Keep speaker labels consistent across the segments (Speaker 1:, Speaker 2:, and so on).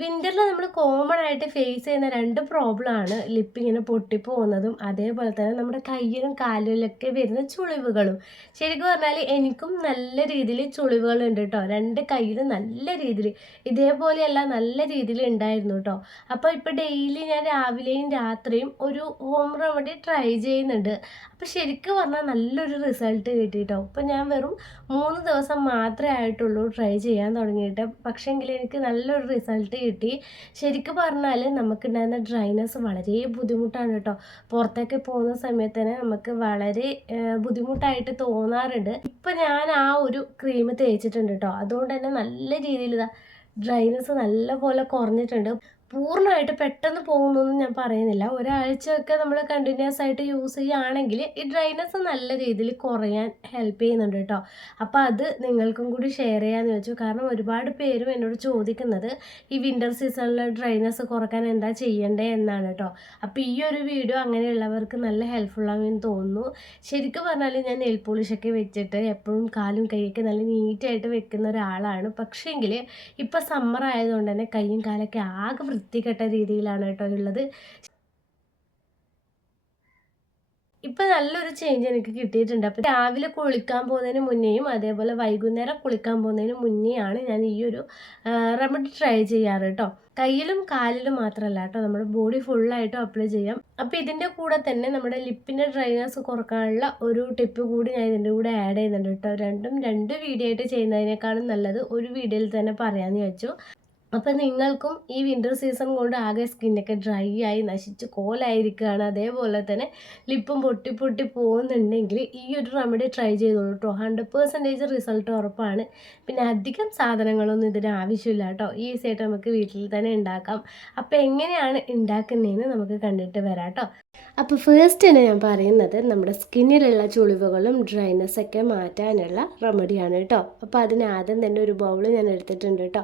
Speaker 1: വിന്ററിൽ നമ്മൾ കോമൺ ആയിട്ട് ഫേസ് ചെയ്യുന്ന രണ്ട് പ്രോബ്ലം ആണ് ലിപ്പ് ഇങ്ങനെ പൊട്ടിപ്പോകുന്നതും അതേപോലെ തന്നെ നമ്മുടെ കയ്യിലും കാലിലൊക്കെ വരുന്ന ചുളിവുകളും. ശരിക്കും പറഞ്ഞാൽ എനിക്കും നല്ല രീതിയിൽ ചുളിവുകളുണ്ട് കേട്ടോ രണ്ട് കയ്യിലും നല്ല രീതിയിൽ ഇതേപോലെയല്ല നല്ല രീതിയിൽ ഉണ്ടായിരുന്നു കേട്ടോ അപ്പോൾ ഇപ്പോൾ ഡെയിലി ഞാൻ രാവിലെയും രാത്രിയും ഒരു ഹോം റെമഡി ട്രൈ ചെയ്യുന്നുണ്ട്. അപ്പോൾ ശരിക്കും പറഞ്ഞാൽ നല്ലൊരു റിസൾട്ട് കിട്ടിയിട്ടോ ഇപ്പോൾ ഞാൻ വെറും മൂന്ന് ദിവസം മാത്രമേ ആയിട്ടുള്ളൂ ട്രൈ ചെയ്യാൻ തുടങ്ങിയിട്ട്. പക്ഷേങ്കിൽ എനിക്ക് നല്ലൊരു റിസൾട്ട് കിട്ടി. ശരിക്കും പറഞ്ഞാൽ നമുക്കുണ്ടായിരുന്ന ഡ്രൈനസ് വളരെ ബുദ്ധിമുട്ടാണ് കേട്ടോ. പുറത്തേക്ക് പോകുന്ന സമയത്ത് തന്നെ നമുക്ക് വളരെ ബുദ്ധിമുട്ടായിട്ട് തോന്നാറുണ്ട്. ഇപ്പം ഞാൻ ആ ഒരു ക്രീം തേച്ചിട്ടുണ്ട് കേട്ടോ. അതുകൊണ്ട് തന്നെ നല്ല രീതിയിൽ ഡ്രൈനസ് നല്ല പോലെ കുറഞ്ഞിട്ടുണ്ട്. പൂർണമായിട്ട് പെട്ടെന്ന് പോകുന്നൊന്നും ഞാൻ പറയുന്നില്ല. ഒരാഴ്ചയൊക്കെ നമ്മൾ കണ്ടിന്യൂസ് ആയിട്ട് യൂസ് ചെയ്യുകയാണെങ്കിൽ ഈ ഡ്രൈനസ് നല്ല രീതിയിൽ കുറയാൻ ഹെൽപ്പ് ചെയ്യുന്നുണ്ട് കേട്ടോ. അപ്പോൾ അത് നിങ്ങൾക്കും കൂടി ഷെയർ ചെയ്യാമെന്ന് വെച്ചു. കാരണം ഒരുപാട് പേരും എന്നോട് ചോദിക്കുന്നത് ഈ വിന്റർ സീസണിൽ ഡ്രൈനസ് കുറയ്ക്കാൻ എന്താ ചെയ്യേണ്ടേ? എന്നാണ് കേട്ടോ. അപ്പോൾ ഈ ഒരു വീഡിയോ അങ്ങനെയുള്ളവർക്ക് നല്ല ഹെൽപ്ഫുൾ ആകുമെന്ന് തോന്നുന്നു. ശരിക്കും പറഞ്ഞാൽ ഞാൻ നെയിൽ പോളിഷൊക്കെ വെച്ചിട്ട് എപ്പോഴും കാലും കൈയൊക്കെ നല്ല നീറ്റായിട്ട് വെക്കുന്ന ഒരാളാണ്. പക്ഷേങ്കിൽ ഇപ്പോൾ സമ്മർ ആയതുകൊണ്ട് തന്നെ കൈയും കാലൊക്കെ ആകെ വൃത്തികെട്ട രീതിയിലാണ് കേട്ടോ ഉള്ളത്. ഇപ്പം നല്ലൊരു ചേഞ്ച് എനിക്ക് കിട്ടിയിട്ടുണ്ട്. അപ്പം രാവിലെ കുളിക്കാൻ പോകുന്നതിന് മുന്നേയും അതേപോലെ വൈകുന്നേരം കുളിക്കാൻ പോകുന്നതിന് മുന്നേയാണ് ഞാൻ ഈ ഒരു റെമഡി ട്രൈ ചെയ്യാറ് കേട്ടോ. കയ്യിലും കാലിലും മാത്രമല്ല കേട്ടോ നമ്മുടെ ബോഡി ഫുള്ളായിട്ടും അപ്ലൈ ചെയ്യാം. അപ്പോൾ ഇതിന്റെ കൂടെ തന്നെ നമ്മുടെ ലിപ്പിന്റെ ഡ്രൈനസ് കുറക്കാനുള്ള ഒരു ടിപ്പ് കൂടി ഞാൻ ഇതിന്റെ കൂടെ ആഡ് ചെയ്യുന്നുണ്ട് കേട്ടോ. രണ്ടും രണ്ട് വീഡിയോ ആയിട്ട് ചെയ്യുന്നതിനേക്കാളും നല്ലത് ഒരു വീഡിയോയിൽ തന്നെ പറയാമെന്ന് വെച്ചു അപ്പം നിങ്ങൾക്കും ഈ വിന്റർ സീസൺ കൊണ്ട് ആകെ സ്കിന്നൊക്കെ ഡ്രൈ ആയി നശിച്ച് കോലായിരിക്കുകയാണ്. അതേപോലെ തന്നെ ലിപ്പും പൊട്ടി പൊട്ടി പോകുന്നുണ്ടെങ്കിൽ ഈ ഒരു റെമഡി ട്രൈ ചെയ്തോളൂ കേട്ടോ ഹൺഡ്രഡ് പെർസെന്റേജ് റിസൾട്ട് ഉറപ്പാണ്. പിന്നെ അധികം സാധനങ്ങളൊന്നും ഇതിന് ആവശ്യമില്ല കേട്ടോ ഈസി ആയിട്ട് നമുക്ക് വീട്ടിൽ തന്നെ ഉണ്ടാക്കാം. അപ്പോൾ എങ്ങനെയാണ് ഉണ്ടാക്കുന്നതെന്ന് നമുക്ക് കണ്ടിട്ട് വരാം കേട്ടോ അപ്പോൾ ഫസ്റ്റ് തന്നെ ഞാൻ പറയുന്നത് നമ്മുടെ സ്കിന്നിലുള്ള ചുളിവുകളും ഡ്രൈനസ്സൊക്കെ മാറ്റാനുള്ള റെമഡിയാണ് കേട്ടോ അപ്പോൾ അതിന് ആദ്യം തന്നെ ഒരു ബൗൾ ഞാൻ എടുത്തിട്ടുണ്ട് കേട്ടോ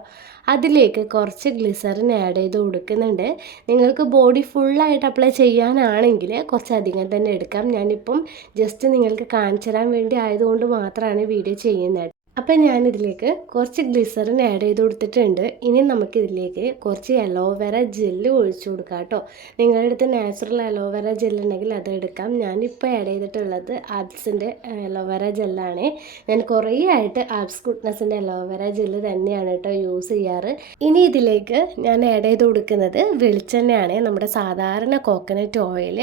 Speaker 1: അതിലേക്ക് കുറച്ച് ഗ്ലിസറിൻ ആഡ് ചെയ്ത് കൊടുക്കുന്നുണ്ട്. നിങ്ങൾക്ക് ബോഡി ഫുള്ളായിട്ട് അപ്ലൈ ചെയ്യാനാണെങ്കിൽ കുറച്ച് അധികം തന്നെ എടുക്കാം. ഞാനിപ്പം ജസ്റ്റ് നിങ്ങൾക്ക് കാണിച്ചു തരാൻ വേണ്ടി ആയതുകൊണ്ട് മാത്രമാണ് വീഡിയോ ചെയ്യുന്നത് അപ്പം ഞാനിതിലേക്ക് കുറച്ച് ഗ്ലിസറിൻ ആഡ് ചെയ്ത് കൊടുത്തിട്ടുണ്ട്. ഇനി നമുക്കിതിലേക്ക് കുറച്ച് അലോവേര ജെല്ല് ഒഴിച്ചു കൊടുക്കാം കേട്ടോ. നിങ്ങളുടെ അടുത്ത് നാച്ചുറൽ അലോവേര ജെല്ല് ഉണ്ടെങ്കിൽ അത് എടുക്കാം. ഞാനിപ്പോൾ ആഡ് ചെയ്തിട്ടുള്ളത് ആബ്സിന്റെ അലോവേര ജെല്ലാണ് ഞാൻ കുറേ ആയിട്ട് ആബ്സ് ഗുഡ്നസിന്റെ അലോവേര ജെല്ല് തന്നെയാണ് കേട്ടോ യൂസ് ചെയ്യാറ്. ഇനി ഇതിലേക്ക് ഞാൻ ആഡ് ചെയ്ത് കൊടുക്കുന്നത് വെളിച്ചെണ്ണയാണ്. നമ്മുടെ സാധാരണ കോക്കനട്ട് ഓയിൽ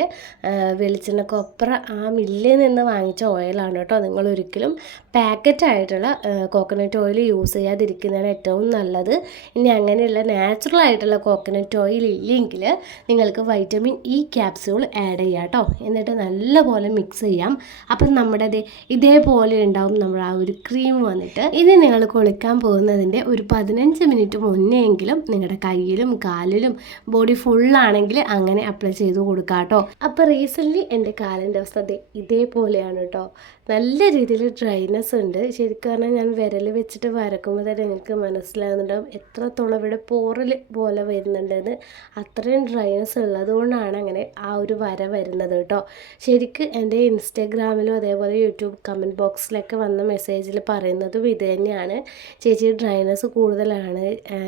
Speaker 1: വെളിച്ചെണ്ണ കൊപ്ര ആ മില്ലിൽ നിന്ന് വാങ്ങിച്ച ഓയിലാണ് കേട്ടോ നിങ്ങൾ ഒരിക്കലും പാക്കറ്റ് ആയിട്ടുള്ള കോക്കനട്ട് ഓയിൽ യൂസ് ചെയ്യാതിരിക്കുന്നതാണ് ഏറ്റവും നല്ലത്. ഇനി അങ്ങനെയുള്ള നാച്ചുറൽ ആയിട്ടുള്ള കോക്കനട്ട് ഓയിൽ ഇല്ലെങ്കിൽ നിങ്ങൾക്ക് വൈറ്റമിൻ ഇ ക്യാപ്സ്യൂൾ ആഡ് ചെയ്യാം കേട്ടോ. എന്നിട്ട് നല്ലപോലെ മിക്സ് ചെയ്യാം. അപ്പം നമ്മുടെ ഇതേപോലെ ഉണ്ടാവും നമ്മുടെ ആ ഒരു ക്രീം വന്നിട്ട്. ഇനി നിങ്ങൾ കുളിക്കാൻ പോകുന്നതിന്റെ ഒരു പതിനഞ്ച് മിനിറ്റ് മുന്നെയെങ്കിലും നിങ്ങളുടെ കയ്യിലും കാലിലും ബോഡി ഫുള്ളാണെങ്കിൽ അങ്ങനെ അപ്ലൈ ചെയ്ത് കൊടുക്കാം കേട്ടോ. അപ്പോൾ റീസെന്റ്ലി എന്റെ കാലിന്റെ അവസ്ഥ ഇതേപോലെയാണ് കേട്ടോ. നല്ല രീതിയിൽ ഡ്രൈനെസ് ഉണ്ട്. ശരിക്കും പറഞ്ഞാൽ ഞാൻ വിരൽ വെച്ചിട്ട് വരക്കുമ്പോൾ തന്നെ എനിക്ക് മനസ്സിലാകുന്നുണ്ടാവും എത്രത്തോളം ഇവിടെ പോറൽ പോലെ വരുന്നുണ്ടെന്ന്. അത്രയും ഡ്രൈനസ് ഉള്ളതുകൊണ്ടാണ് അങ്ങനെ ആ ഒരു വര വരുന്നത് കേട്ടോ. ശരിക്ക് എന്റെ ഇൻസ്റ്റാഗ്രാമിലും അതേപോലെ യൂട്യൂബ് കമന്റ് ബോക്സിലൊക്കെ വന്ന മെസ്സേജിൽ പറയുന്നതും ഇത് തന്നെയാണ്. ചേച്ചി ഡ്രൈനസ് കൂടുതലാണ്.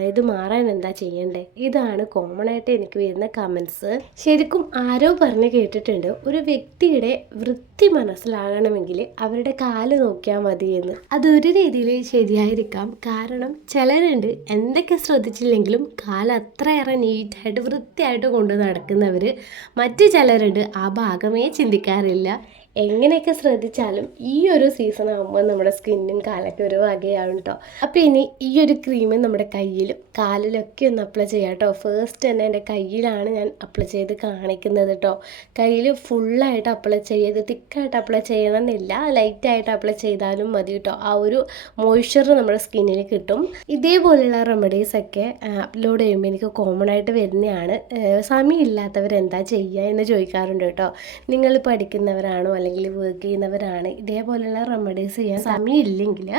Speaker 1: ഇത് മാറാൻ എന്താ ചെയ്യണ്ടേ? ഇതാണ് കോമൺ ആയിട്ട് എനിക്ക് വരുന്ന കമൻസ് ശരിക്കും ആരോ പറഞ്ഞ് കേട്ടിട്ടുണ്ട്. ഒരു വ്യക്തിയുടെ വൃത്തി മനസ്സിലാകണമെങ്കിൽ അവരുടെ കാൽ നോക്കിയാൽ മതി എന്ന് അതൊരു രീതിയിൽ ശരിയായിരിക്കാം. കാരണം ചിലരുണ്ട് എന്തൊക്കെ ശ്രദ്ധിച്ചില്ലെങ്കിലും കാൽ അത്രയേറെ നീറ്റായിട്ട് വൃത്തിയായിട്ട് കൊണ്ട് നടക്കുന്നവർ മറ്റു ചിലരുണ്ട് ആ ഭാഗമേ ചിന്തിക്കാറില്ല. എങ്ങനെയൊക്കെ ശ്രദ്ധിച്ചാലും ഈ ഒരു സീസൺ ആകുമ്പോൾ നമ്മുടെ സ്കിന്നും കാലൊക്കെ ഒരു വകയാവും കേട്ടോ അപ്പോൾ ഇനി ഈ ഒരു ക്രീം നമ്മുടെ കയ്യിലും കാലിലൊക്കെ ഒന്ന് അപ്ലൈ ചെയ്യാം കേട്ടോ ഫേസ്റ്റ് തന്നെ എന്റെ കയ്യിലാണ് ഞാൻ അപ്ലൈ ചെയ്ത് കാണിക്കുന്നത് കേട്ടോ കയ്യിൽ ഫുള്ളായിട്ട് അപ്ലൈ ചെയ്ത് തിക്കായിട്ട് അപ്ലൈ ചെയ്യണമെന്നില്ല. ലൈറ്റായിട്ട് അപ്ലൈ ചെയ്താലും മതി കേട്ടോ ആ ഒരു മോയ്സ്ചർ നമ്മുടെ സ്കിന്നിൽ കിട്ടും. ഇതേപോലെയുള്ള റെമഡീസ് ഒക്കെ അപ്ലോഡ് ചെയ്യുമ്പോൾ എനിക്ക് കോമൺ ആയിട്ട് വരുന്നതാണ്. സമയമില്ലാത്തവർ എന്താ ചെയ്യുക എന്ന് ചോദിക്കാറുണ്ട് കേട്ടോ നിങ്ങൾ പഠിക്കുന്നവരാണോ അല്ലെങ്കിൽ വർക്ക് ചെയ്യുന്നവരാണ്. ഇതേപോലെയുള്ള റെമഡീസ് ചെയ്യാൻ സമയമില്ലെങ്കിൽ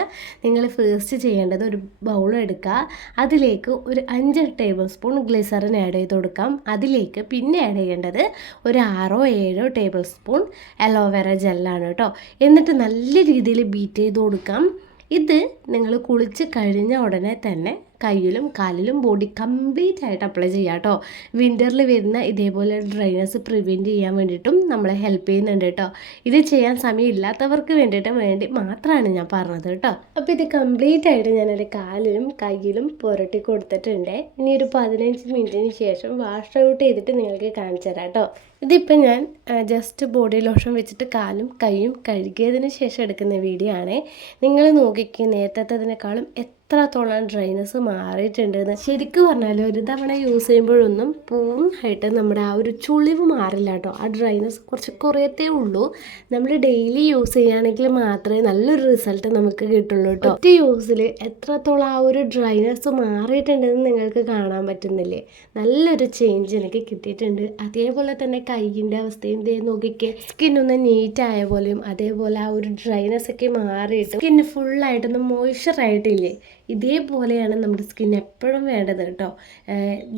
Speaker 1: നിങ്ങൾ ഫേസ്റ്റ് ചെയ്യേണ്ടത് ഒരു ബൗൾ എടുക്കുക. അതിലേക്ക് ഒരു അഞ്ച് ടേബിൾ സ്പൂൺ ഗ്ലിസറിൻ ആഡ് ചെയ്ത് കൊടുക്കാം. അതിലേക്ക് പിന്നെ ആഡ് ചെയ്യേണ്ടത് ഒരു ആറോ ഏഴോ ടേബിൾ സ്പൂൺ അലോവേറ ജെല്ലാണ് കേട്ടോ. എന്നിട്ട് നല്ല രീതിയിൽ ബീറ്റ് ചെയ്ത് കൊടുക്കാം. ഇത് നിങ്ങൾ കുളിച്ച് കഴിഞ്ഞ ഉടനെ തന്നെ കയ്യിലും കാലിലും ബോഡി കംപ്ലീറ്റ് ആയിട്ട് അപ്ലൈ ചെയ്യാം കേട്ടോ. വിന്ററിൽ വരുന്ന ഇതേപോലെ ഡ്രൈനസ് പ്രിവെന്റ് ചെയ്യാൻ വേണ്ടിയിട്ടും നമ്മളെ ഹെൽപ്പ് ചെയ്യുന്നുണ്ട് കേട്ടോ. ഇത് ചെയ്യാൻ സമയമില്ലാത്തവർക്ക് വേണ്ടിയിട്ട് വേണ്ടി മാത്രമാണ് ഞാൻ പറഞ്ഞത് കേട്ടോ. അപ്പോൾ ഇത് കംപ്ലീറ്റ് ആയിട്ട് ഞാനെന്റെ കാലിലും കയ്യിലും പുരട്ടി കൊടുത്തിട്ടുണ്ട്. ഇനി ഒരു പതിനഞ്ച് മിനിറ്റിന് ശേഷം വാഷ് ഔട്ട് ചെയ്തിട്ട് നിങ്ങൾക്ക് കാണിച്ചു തരാം കേട്ടോ. ഇതിപ്പോൾ ഞാൻ ജസ്റ്റ് ബോഡി ലോഷൻ വെച്ചിട്ട് കാലും കൈയും കഴുകിയതിന് ശേഷം എടുക്കുന്ന വീഡിയോ ആണ്. നിങ്ങൾ നോക്കിക്കുക നേരത്തേതിനേക്കാളും എത്രത്തോളം ഡ്രൈനസ് മാറിയിട്ടുണ്ടെന്ന് ശരിക്കും പറഞ്ഞാൽ ഒരു തവണ യൂസ് ചെയ്യുമ്പോഴൊന്നും പൂർണമായിട്ട് നമ്മുടെ ആ ഒരു ചുളിവ് മാറില്ല കേട്ടോ. ആ ഡ്രൈനസ് കുറച്ച് കുറയത്തേ ഉള്ളൂ. നമ്മൾ ഡെയിലി യൂസ് ചെയ്യുകയാണെങ്കിൽ മാത്രമേ നല്ലൊരു റിസൾട്ട് നമുക്ക് കിട്ടുള്ളൂ കേട്ടോ. ഒറ്റ യൂസിൽ എത്രത്തോളം ആ ഒരു ഡ്രൈനസ് മാറിയിട്ടുണ്ടെന്ന് നിങ്ങൾക്ക് കാണാൻ പറ്റുന്നില്ലേ? നല്ലൊരു ചേഞ്ച് എനിക്ക് കിട്ടിയിട്ടുണ്ട്. അതേപോലെ തന്നെ കൈയിന്റെ അവസ്ഥയും ഇതേ നോക്കിക്കേ. സ്കിൻ ഒന്ന് നീറ്റ് ആയ പോലെയും അതേപോലെ ആ ഒരു ഡ്രൈനസ് ഒക്കെ മാറിയിട്ട് സ്കിന്ന് ഫുള്ളായിട്ടൊന്ന് മോയ്സ്ചർ ആയിട്ടില്ലേ? ഇതേപോലെയാണ് നമ്മുടെ സ്കിൻ എപ്പോഴും വേണ്ടത് കേട്ടോ.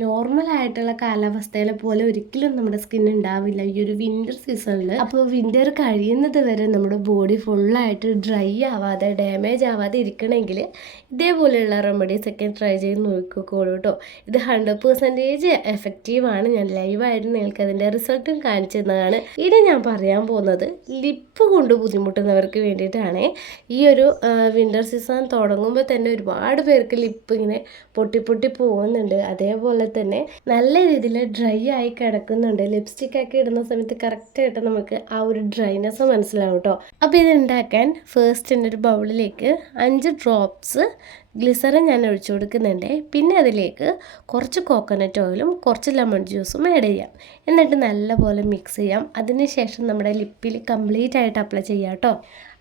Speaker 1: നോർമൽ ആയിട്ടുള്ള കാലാവസ്ഥയിലെ പോലെ ഒരിക്കലും നമ്മുടെ സ്കിൻ ഉണ്ടാവില്ല ഈ ഒരു വിന്റർ സീസണിൽ അപ്പോൾ വിന്റർ കഴിയുന്നത് വരെ നമ്മുടെ ബോഡി ഫുള്ളായിട്ട് ഡ്രൈ ആവാതെ ഡാമേജ് ആവാതെ ഇരിക്കണമെങ്കിൽ ഇതേപോലെയുള്ള റെമഡീസ് ഒക്കെ ട്രൈ ചെയ്ത് നോക്കിക്കോളൂ കേട്ടോ. ഇത് ഹൺഡ്രഡ് പെർസെന്റേജ് എഫക്റ്റീവാണ് ഞാൻ ലൈവായിട്ട് നിങ്ങൾക്ക് അതിന്റെ റിസൾട്ടും കാണിച്ചു തന്നതാണ്. ഇനി ഞാൻ പറയാൻ പോകുന്നത് ലിപ്പ് കൊണ്ട് ബുദ്ധിമുട്ടുന്നവർക്ക് വേണ്ടിയിട്ടാണ് ഈ ഒരു വിന്റർ സീസൺ തുടങ്ങുമ്പോൾ തന്നെ ഒരുപാട് പേർക്ക് ലിപ്പ് ഇങ്ങനെ പൊട്ടി പൊട്ടി പോകുന്നുണ്ട്. അതേപോലെ തന്നെ നല്ല രീതിയിൽ ഡ്രൈ ആയി കിടക്കുന്നുണ്ട്. ലിപ്സ്റ്റിക് ആക്കി ഇടുന്ന സമയത്ത് കറക്റ്റായിട്ട് നമുക്ക് ആ ഒരു ഡ്രൈനെസ് മനസ്സിലാവും കേട്ടോ അപ്പോൾ ഇത് ഉണ്ടാക്കാൻ ഫസ്റ്റ് എന്റെ ഒരു ബൗളിലേക്ക് അഞ്ച് ഡ്രോപ്സ് ഗ്ലിസറിൻ ഞാൻ ഒഴിച്ചു കൊടുക്കുന്നുണ്ട്. പിന്നെ അതിലേക്ക് കുറച്ച് കോക്കനട്ട് ഓയിലും കുറച്ച് ലെമൺ ജ്യൂസും ആഡ് ചെയ്യാം. എന്നിട്ട് നല്ലപോലെ മിക്സ് ചെയ്യാം. അതിനുശേഷം നമ്മുടെ ലിപ്പിൽ കംപ്ലീറ്റ് ആയിട്ട് അപ്ലൈ ചെയ്യാം കേട്ടോ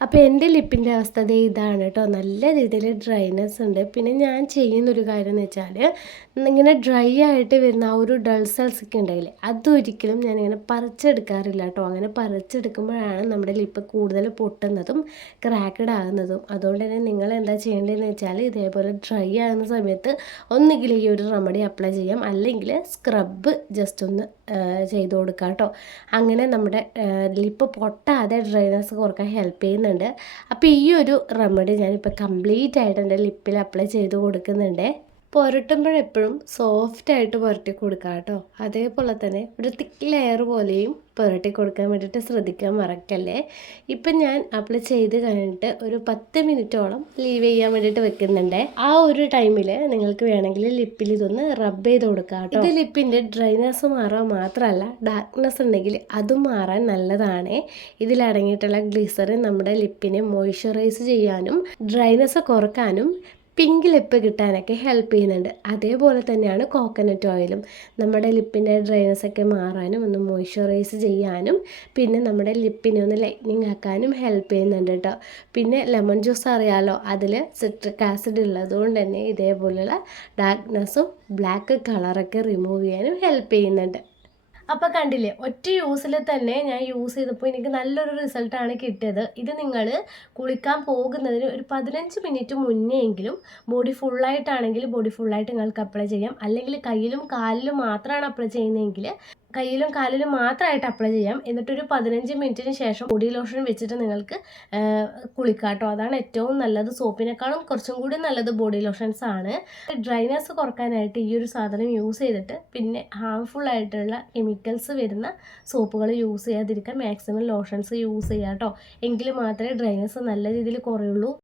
Speaker 1: അപ്പോൾ എന്റെ ലിപ്പിന്റെ അവസ്ഥ ഇതാണ് കേട്ടോ നല്ല രീതിയിൽ ഡ്രൈനെസ് ഉണ്ട്. പിന്നെ ഞാൻ ചെയ്യുന്നൊരു കാര്യം എന്ന് വെച്ചാൽ ഇങ്ങനെ ഡ്രൈ ആയിട്ട് വരുന്ന ആ ഒരു ഡൾ സെൽസ് ഒക്കെ ഉണ്ടായില്ലേ അതൊരിക്കലും ഞാനിങ്ങനെ പറിച്ചെടുക്കാറില്ല കേട്ടോ അങ്ങനെ പറിച്ചെടുക്കുമ്പോഴാണ് നമ്മുടെ ലിപ്പ് കൂടുതൽ പൊട്ടുന്നതും ക്രാക്കഡ് ആകുന്നതും. അതുകൊണ്ട് തന്നെ നിങ്ങൾ എന്താ ചെയ്യേണ്ടതെന്ന് വെച്ചാൽ ഇതേപോലെ ഡ്രൈ ആകുന്ന സമയത്ത് ഒന്നുകിൽ ഈ ഒരു റെമഡി അപ്ലൈ ചെയ്യാം. അല്ലെങ്കിൽ സ്ക്രബ് ജസ്റ്റ് ഒന്ന് ചെയ്ത് കൊടുക്കുക കേട്ടോ അങ്ങനെ നമ്മുടെ ലിപ്പ് പൊട്ടാതെ ഡ്രൈനസ് കുറയ്ക്കാൻ ഹെൽപ്പ് ചെയ്യുന്നുണ്ട്. അപ്പോൾ ഈ ഒരു റെമഡി ഞാനിപ്പോൾ കംപ്ലീറ്റ് ആയിട്ട് എന്റെ ലിപ്പിൽ അപ്ലൈ ചെയ്ത് കൊടുക്കുന്നുണ്ട്. പുരട്ടുമ്പോഴെപ്പോഴും സോഫ്റ്റ് ആയിട്ട് പുരട്ടി കൊടുക്കുക കേട്ടോ. അതേപോലെ തന്നെ ഒരു തിക്ക് ലെയർ പോലെയും പുരട്ടി കൊടുക്കാൻ വേണ്ടിയിട്ട് ശ്രദ്ധിക്കാൻ മറക്കല്ലേ? ഇപ്പം ഞാൻ അപ്ലൈ ചെയ്ത് കഴിഞ്ഞിട്ട് ഒരു പത്ത് മിനിറ്റോളം ലീവ് ചെയ്യാൻ വേണ്ടിയിട്ട് വെക്കുന്നുണ്ട്. ആ ഒരു ടൈമിൽ നിങ്ങൾക്ക് വേണമെങ്കിൽ ലിപ്പിൽ ഇതൊന്ന് റബ്ബ് ചെയ്ത് കൊടുക്കുക കേട്ടോ. ഇത് ലിപ്പിന്റെ ഡ്രൈനെസ് മാറാൻ മാത്രമല്ല ഡാർക്ക്നെസ് ഉണ്ടെങ്കിൽ അതും മാറാൻ നല്ലതാണ്. ഇതിലടങ്ങിയിട്ടുള്ള ഗ്ലിസറിൻ നമ്മുടെ ലിപ്പിനെ മോയ്സ്ചറൈസ് ചെയ്യാനും ഡ്രൈനെസ് കുറക്കാനും പിങ്ക് ലിപ്പ് കിട്ടാനൊക്കെ ഹെൽപ്പ് ചെയ്യുന്നുണ്ട്. അതേപോലെ തന്നെയാണ് കോക്കനട്ട് ഓയിലും നമ്മുടെ ലിപ്പിന്റെ ഡ്രൈനസ് ഒക്കെ മാറാനും ഒന്ന് മോയ്സ്ചറൈസ് ചെയ്യാനും പിന്നെ നമ്മുടെ ലിപ്പിനെ ഒന്ന് ലൈറ്റ്നിങ് ആക്കാനും ഹെൽപ്പ് ചെയ്യുന്നുണ്ട് കേട്ടോ. പിന്നെ ലെമൺ ജ്യൂസ് അറിയാലോ അതിൽ സിട്രിക് ആസിഡ് ഉള്ളതുകൊണ്ട് തന്നെ ഇതേപോലെയുള്ള ഡാർക്ക്നെസ്സും ബ്ലാക്ക് കളറൊക്കെ റിമൂവ് ചെയ്യാനും ഹെൽപ്പ് ചെയ്യുന്നുണ്ട്. അപ്പോൾ കണ്ടില്ലേ ഒറ്റ യൂസിൽ തന്നെ ഞാൻ യൂസ് ചെയ്തപ്പോൾ എനിക്ക് നല്ലൊരു റിസൾട്ടാണ് കിട്ടിയത്. ഇത് നിങ്ങൾ കുളിക്കാൻ പോകുന്നതിന് ഒരു പതിനഞ്ച് മിനിറ്റ് മുന്നേ എങ്കിലും ബോഡി ഫുള്ളായിട്ടാണെങ്കിൽ ബോഡി ഫുള്ളായിട്ട് നിങ്ങൾക്ക് അപ്ലൈ ചെയ്യാം. അല്ലെങ്കിൽ കയ്യിലും കാലിലും മാത്രമാണ് അപ്ലൈ ചെയ്യുന്നതെങ്കിൽ കയ്യിലും കാലിലും മാത്രമായിട്ട് അപ്ലൈ ചെയ്യാം. എന്നിട്ടൊരു പതിനഞ്ച് മിനിറ്റിന് ശേഷം ബോഡി ലോഷൻ വെച്ചിട്ട് നിങ്ങൾക്ക് കുളിക്കാട്ടോ. അതാണ് ഏറ്റവും നല്ലത്. സോപ്പിനേക്കാളും കുറച്ചും കൂടി നല്ലത് ബോഡി ലോഷൻസ് ആണ്. ഡ്രൈനസ് കുറക്കാനായിട്ട് ഈ ഒരു സാധനം യൂസ് ചെയ്തിട്ട് പിന്നെ ഹാംഫുൾ ആയിട്ടുള്ള കെമിക്കൽസ് വരുന്ന സോപ്പുകൾ യൂസ് ചെയ്യാതിരിക്കാൻ മാക്സിമം ലോഷൻസ് യൂസ് ചെയ്യാം കേട്ടോ എങ്കിൽ മാത്രമേ ഡ്രൈനസ് നല്ല രീതിയിൽ കുറയുള്ളൂ.